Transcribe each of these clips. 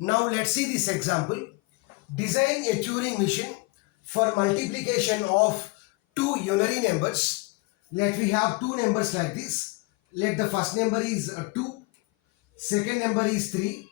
Now let's see this example. Design a Turing machine for multiplication of two unary numbers. Let we have two numbers like this. Let the first number is 2, second number is 3.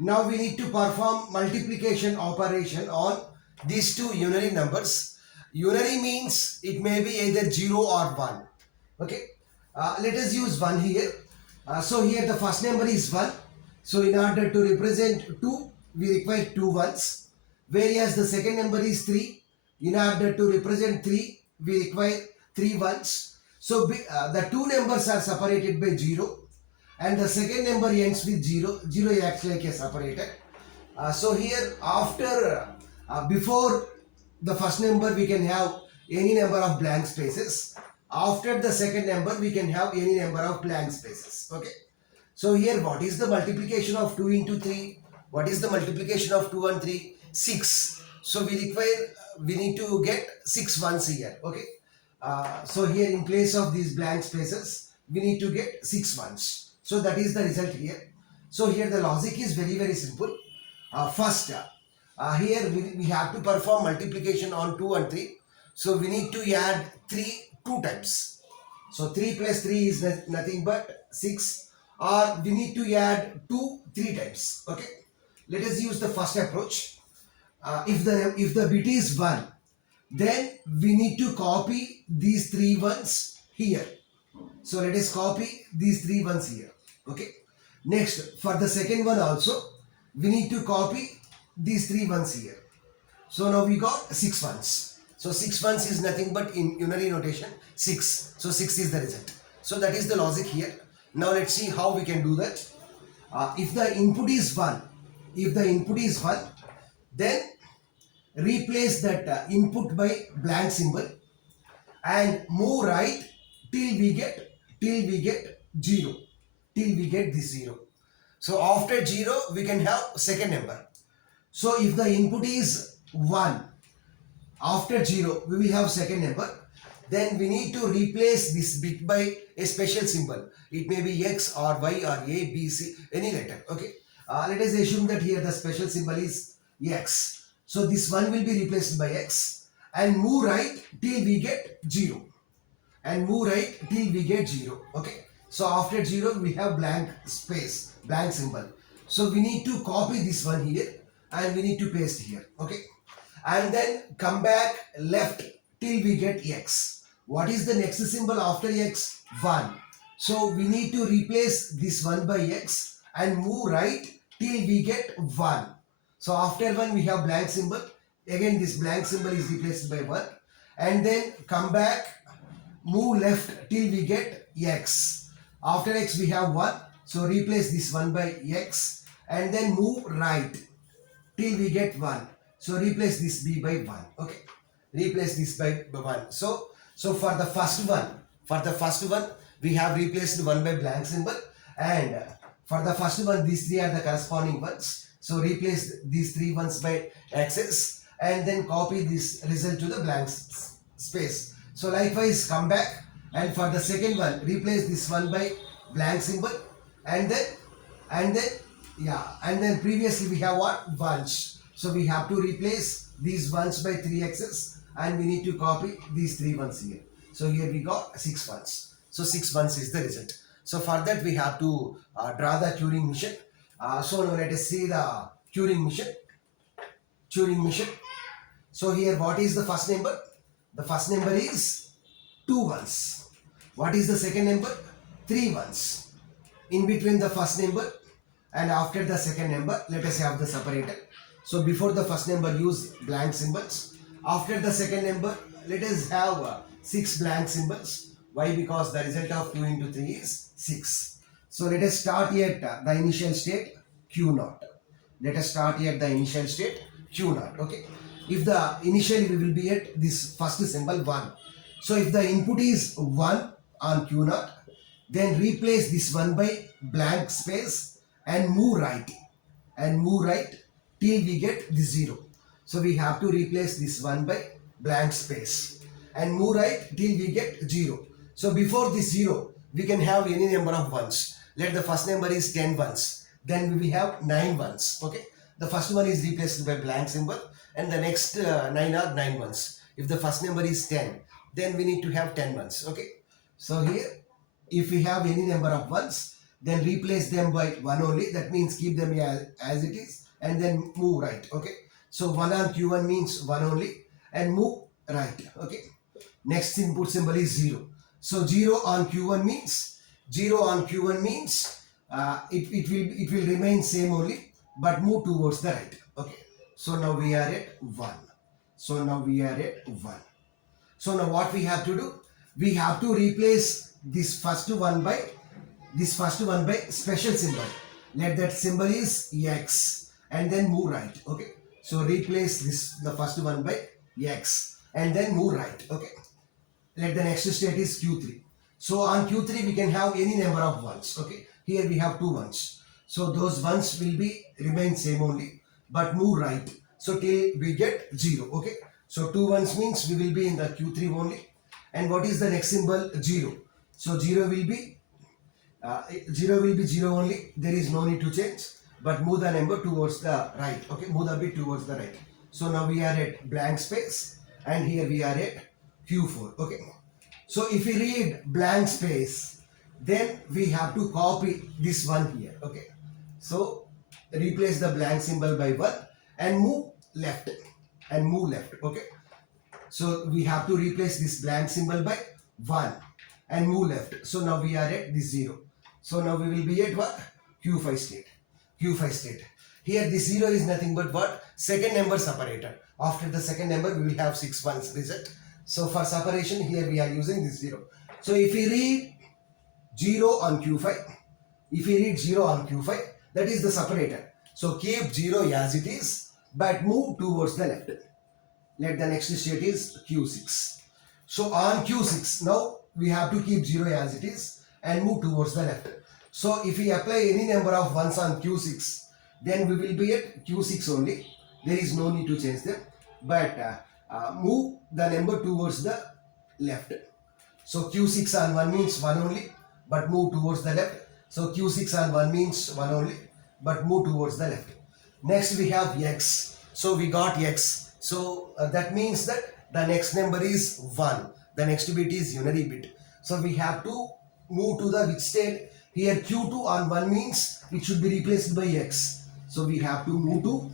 Now we need to perform multiplication operation on these two unary numbers. Unary means it may be either 0 or 1. Okay. Let us use 1 here. So here the first number is 1. So in order to represent 2, we require 2 ones. Whereas the second number is 3. In order to represent 3, we require 3 ones. So the two numbers are separated by 0 and the second number ends with 0. 0 acts like a separator. So here after, before the first number we can have any number of blank spaces. After the second number we can have any number of blank spaces. Okay. So here what is the multiplication of 2 into 3? What is the multiplication of 2 and 3? 6. So we need to get 6 ones here. Okay. So here in place of these blank spaces we need to get 6 ones. So that is the result here. So here the logic is very simple. First, here we have to perform multiplication on 2 and 3. So we need to add 3 two times. So 3 plus 3 is nothing but 6, or we need to add 2 3 times. Okay. Let us use the first approach. If the bit is 1, then we need to copy these 3 ones here. So let us copy these 3 ones here. Okay. Next, for the second one also, we need to copy these 3 ones here. So now we got 6 ones. So 6 ones is nothing but in unary notation 6. So 6 is the result. So that is the logic here. Now let's see how we can do that. If the input is 1, then replace that input by blank symbol and move right till we get 0, till we get this 0. So after 0 we can have second number. So if the input is 1, after 0 we will have second number. Then we need to replace this bit by a special symbol. It may be X or Y or A, B, C, any letter. Okay. Let us assume that here the special symbol is X. So this one will be replaced by X and move right till we get 0. And move right till we get 0. Okay. So after 0 we have blank space, blank symbol. So we need to copy this one here and we need to paste here. Okay. And then come back left till we get X. What is the next symbol after X? 1. So we need to replace this 1 by X and move right till we get 1. So after 1 we have blank symbol. Again this blank symbol is replaced by 1. And then come back, move left till we get X. After X we have 1. So replace this 1 by X and then move right till we get 1. So replace this B by 1. Okay. Replace this by 1. So for the first one, we have replaced 1 by blank symbol, and for the first one, these 3 are the corresponding ones. So replace these 3 ones by X's and then copy this result to the blank space. So likewise come back and for the second one, replace this 1 by blank symbol and then previously we have what? Ones. So we have to replace these ones by 3 X's and we need to copy these 3 ones here. So here we got 6 ones. So 6 ones is the result. So for that we have to draw the Turing machine. So now let us see the Turing machine. So here what is the first number? The first number is 2 ones. What is the second number? 3 ones. In between the first number and after the second number, let us have the separator. So before the first number use blank symbols. After the second number, let us have 6 blank symbols. Why? Because the result of 2 into 3 is 6. So let us start at the initial state Q0. Let us start at the initial state Q0. Okay. If the initially we will be at this first symbol 1. So if the input is 1 on Q0, then replace this 1 by blank space and move right till we get this 0. So we have to replace this 1 by blank space and move right till we get 0. So before this 0, we can have any number of ones. Let the first number is 10 ones. then we will have 9 ones. Okay, the first one is replaced by blank symbol, and the next 9 are 9 ones. If the first number is 10, then we need to have 10 ones. Okay, so here if we have any number of ones, then replace them by 1 only. That means keep them as it is and then move right. Okay, so 1 on Q1 means 1 only and move right. Okay, next input symbol is 0. So 0 on Q1 means it will remain same only but move towards the right. Okay, so now we are at 1. So now what we have to do? We have to replace this first one by special symbol. Let that symbol is X and then move right. Okay, so replace the first one by X and then move right. Okay, let the next state is Q3. So on Q3 we can have any number of ones. Okay, here we have 2 ones. So those ones will be remain same only but move right. So till we get 0. Okay, so 2 ones means we will be in the Q3 only. And what is the next symbol? 0. So 0 will be 0 only. There is no need to change, but move the number towards the right. Okay, move the bit towards the right. So now we are at blank space and here we are at Q4. Okay, so if we read blank space, then we have to copy this one here. Okay, so replace the blank symbol by 1 and move left. Okay, so we have to replace this blank symbol by 1 and move left. So now we are at this 0. So now we will be at what? Q5 state. Here this 0 is nothing but what? Second number separator. After the second number we will have 6 ones result. So for separation here we are using this 0. So if we read 0 on Q5, that is the separator. So keep 0 as it is but move towards the left. Let the next state is Q6. So on Q6 now we have to keep 0 as it is and move towards the left. So if we apply any number of ones on Q6, then we will be at Q6 only. There is no need to change them, but move the number towards the left. So Q6 on 1 means 1 only but move towards the left. So Q6 on 1 means 1 only but move towards the left. Next we have X. So we got X. So that means that the next number is 1. The next bit is unary bit. So we have to move to the which state? Here Q2 on 1 means it should be replaced by X. So we have to move to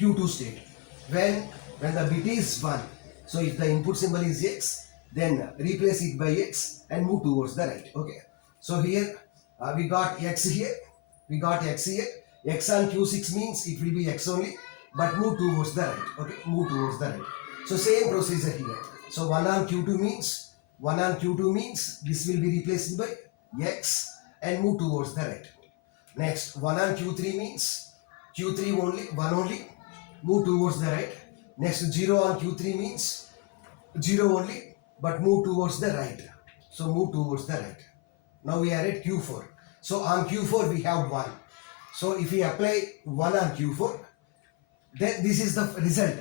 Q2 state. When the bit is 1. So if the input symbol is X, then replace it by X and move towards the right. Okay. So here we got X here. X on Q6 means it will be X only but move towards the right. Okay, move towards the right. So same procedure here. So 1 on Q2 means this will be replaced by X and move towards the right. Next 1 on Q3 means Q3 only, 1 only, move towards the right. Next 0 on Q3 means 0 only but move towards the right. So move towards the right. Now we are at Q4. So on Q4 we have 1. So if we apply 1 on Q4, then this is the result.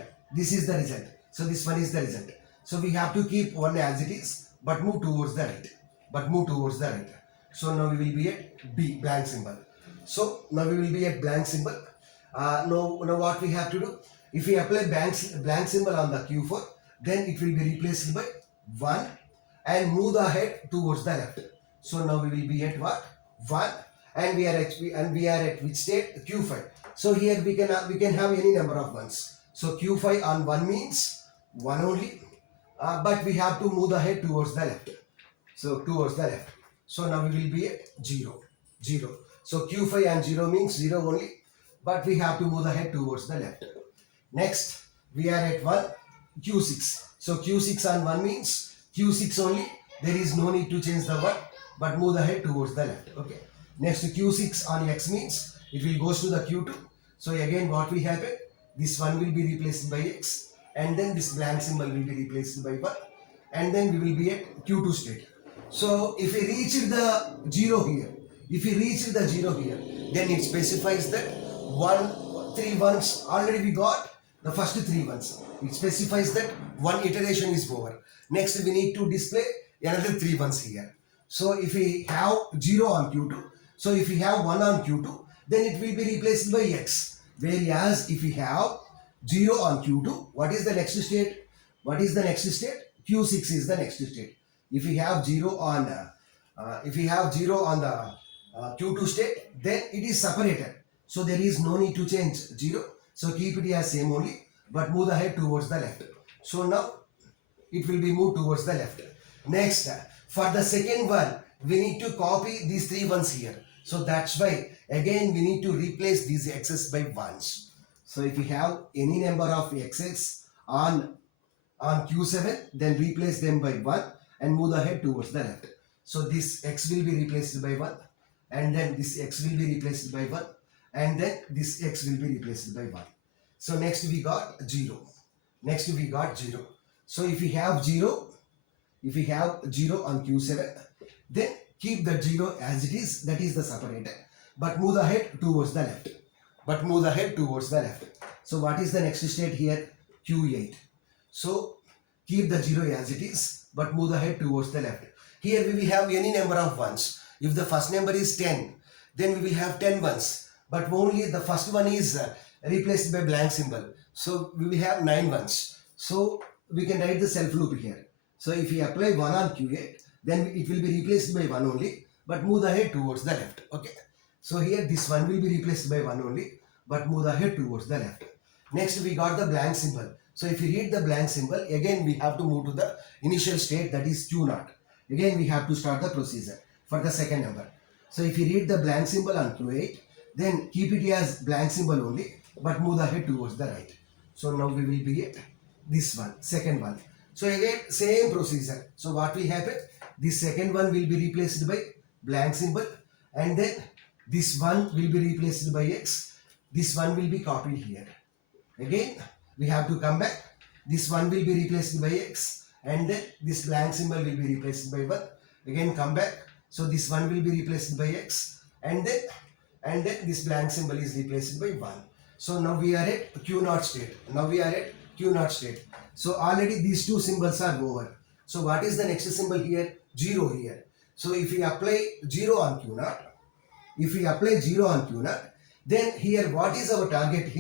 So this one is the result. So we have to keep 1 as it is but move towards the right. So now we will be at B, blank symbol. So now we will be at blank symbol. Now what we have to do? If we apply blank symbol on the Q4, then it will be replaced by 1 and move the head towards the left. So now we will be at what? 1 and we are at which state? Q5. So here we can have any number of ones. So Q5 on 1 means 1 only, but we have to move the head towards the left. So towards the left. So now we will be at 0. So Q5 and 0 means 0 only, but we have to move the head towards the left. Next we are at 1 Q6. So Q6 on 1 means Q6 only. There is no need to change the 1, but move the head towards the left. Okay. Next Q6 on X means it will goes to the Q2. So again what will happen? This 1 will be replaced by X and then this blank symbol will be replaced by 1 and then we will be at Q2 state. So if we reach the 0 here, then it specifies that 3 ones already we got the first 3 ones. It specifies that 1 iteration is over. Next we need to display another 3 ones here. So if we have 0 on Q2, so if we have 1 on Q2, then it will be replaced by x. Whereas if we have 0 on Q2, what is the next state? What is the next state? Q6 is the next state. If we have 0 on the Q2 state, then it is separated. So there is no need to change 0. So keep it as same only, but move the head towards the left. So now it will be moved towards the left. Next, for the second one, we need to copy these 3 ones here. So that's why again we need to replace these x's by 1s. So if we have any number of x's on Q7, then replace them by 1 and move the head towards the left. So this x will be replaced by 1, and then this x will be replaced by 1, and then this x will be replaced by 1. So next we got 0. Next we got 0. So if we have 0 on Q7, then keep the 0 as it is, that is the separator, but move the head towards the left. So what is the next state here? Q8. So keep the 0 as it is, but move the head towards the left. Here we will have any number of ones. If the first number is 10, then we will have 10 ones, but only the first one is replaced by blank symbol. So we will have 9 ones. So we can write the self loop here. So if we apply 1 on Q8, then it will be replaced by 1 only, but move the head towards the left. Okay. So here this one will be replaced by 1 only, but move the head towards the left. Next we got the blank symbol. So if you read the blank symbol, again we have to move to the initial state, that is Q0. Again we have to start the procedure for the second number. So if you read the blank symbol on Q8, then keep it as blank symbol only, but move the head towards the right. So now we will be at this one, second one. So again same procedure. So what will happen? This second one will be replaced by blank symbol, and then this one will be replaced by x. This one will be copied here. Again we have to come back. This one will be replaced by x, and then this blank symbol will be replaced by 1. Again come back. So this one will be replaced by x, and then this blank symbol is replaced by 1. So now we are at Q0 state. So already these two symbols are over. So what is the next symbol here? 0 here. So if we apply 0 on Q0, then here what is our target?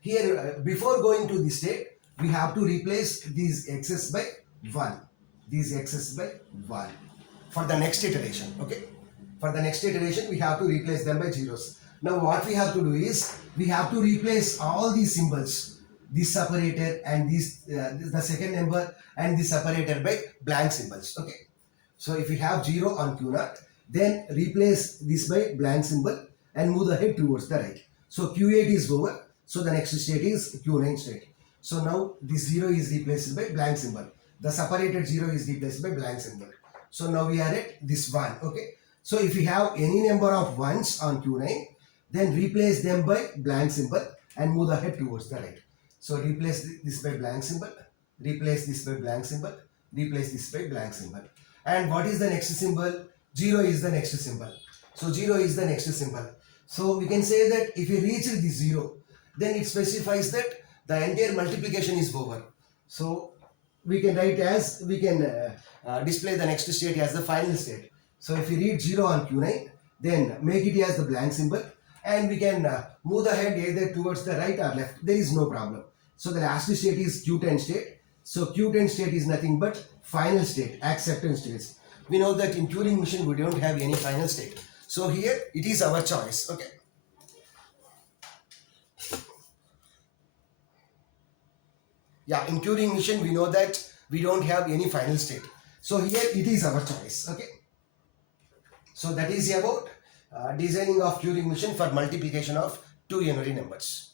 Here before going to this state, we have to replace these x's by 1. For the next iteration. Okay. For the next iteration, we have to replace them by zeros. Now what we have to do is, we have to replace all these symbols, this separator and this the second number and this separator by blank symbols. Okay. So if we have 0 on Q0, then replace this by blank symbol and move the head towards the right. So Q8 is over. So the next state is Q9 state. So now this 0 is replaced by blank symbol. The separated 0 is replaced by blank symbol. So now we are at this 1. Okay. So if we have any number of 1s on Q9, then replace them by blank symbol and move the head towards the right. So replace this by blank symbol, replace this by blank symbol, replace this by blank symbol. And what is the next symbol? 0 is the next symbol. So 0 is the next symbol. So we can say that if we reach this 0, then it specifies that the entire multiplication is over. So we can write as, we can display the next state as the final state. So if we read 0 on Q9, then make it as the blank symbol, and we can move the head either towards the right or left. There is no problem. So the last state is Q10 state. So Q10 state is nothing but final state, acceptance states. We know that in Turing Machine we don't have any final state. So here it is our choice. Okay. Yeah, in Turing Machine we know that we don't have any final state. So here it is our choice. Okay. So that is about designing of Turing Machine for multiplication of two unary numbers.